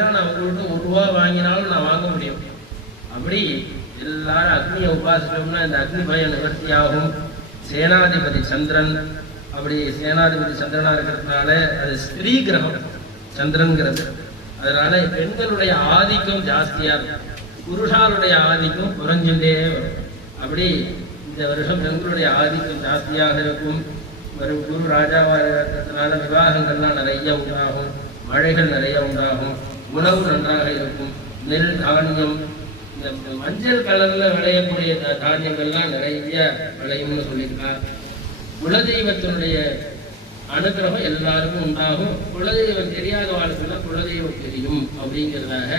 தான் நான் உங்கள்கிட்ட ₹1 வாங்கினாலும் நான் வாங்க முடியும். அப்படி எல்லாரும் அக்னியை உபாசிட்டோம்னா இந்த அக்னி பயம் நிவர்த்தி ஆகும். சேனாதிபதி சந்திரன், அப்படி சேனாதிபதி சந்திரனா இருக்கிறதுனால அது ஸ்திரீ கிரகம் சந்திரன்கிறது. அதனால பெண்களுடைய ஆதிக்கம் ஜாஸ்தியா இருக்கும், புருஷாருடைய ஆதிக்கம் குறைஞ்சுட்டே வரும். அப்படி இந்த வருஷம் பெண்களுடைய ஆதிக்கம் ஜாஸ்தியாக இருக்கும். குரு ராஜாவாக இருக்கிறதுனால விவாகங்கள்லாம் நிறைய உண்டாகும், மழைகள் நிறைய உண்டாகும், உணவு நன்றாக இருக்கும். நெல் தானியம், இந்த மஞ்சள் கலர்ல விளையக்கூடிய தானியங்கள்லாம் நிறைய விளையும்னு சொல்லியிருக்கார். குலதெய்வத்தினுடைய அனுகிரகம் எல்லாருக்கும் உண்டாகும். குலதெய்வம் தெரியாத வாழ்க்கைலாம் குலதெய்வம் தெரியும் அப்படிங்கிறதாக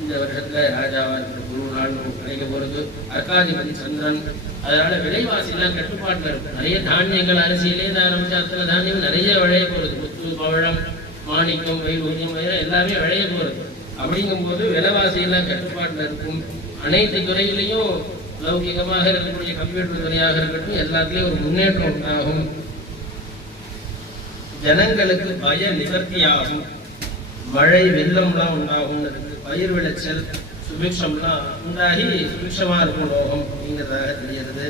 இந்த வருஷத்துல ராஜாவா இருக்கிற குரு நாள் கிடைக்க போறது. அர்க்காதிபதி சந்திரன், அதனால விலைவாசிலாம் கட்டுப்பாட்டில் இருக்கும். நிறைய தானியங்கள் அரிசியிலேருந்து ஆரம்பிச்சு அத்தனை தானியம் நிறைய விளைய போறது. முத்து, பவழம், மாணிக்கம், வைடூரியம் எல்லாமே விளைய போறது. அப்படிங்கும் போது விலைவாசியெல்லாம் கட்டுப்பாட்டில் இருக்கும். அனைத்து துறையிலையும் லௌகிகமாக இருக்கக்கூடிய கம்ப்யூட்டர் துறையாக இருக்கட்டும் எல்லாத்துலேயும் ஒரு முன்னேற்றம் உண்டாகும். ஜனங்களுக்கு பய நிவர்த்தியாகும். மழை வெள்ளம்லாம் உண்டாகும். பயிர் விளைச்சல் சுபிக்ஷம்லாம் உண்டாகி சுபிக்ஷமா இருக்கும் லோகம் அப்படிங்கிறதாக தெரிகிறது.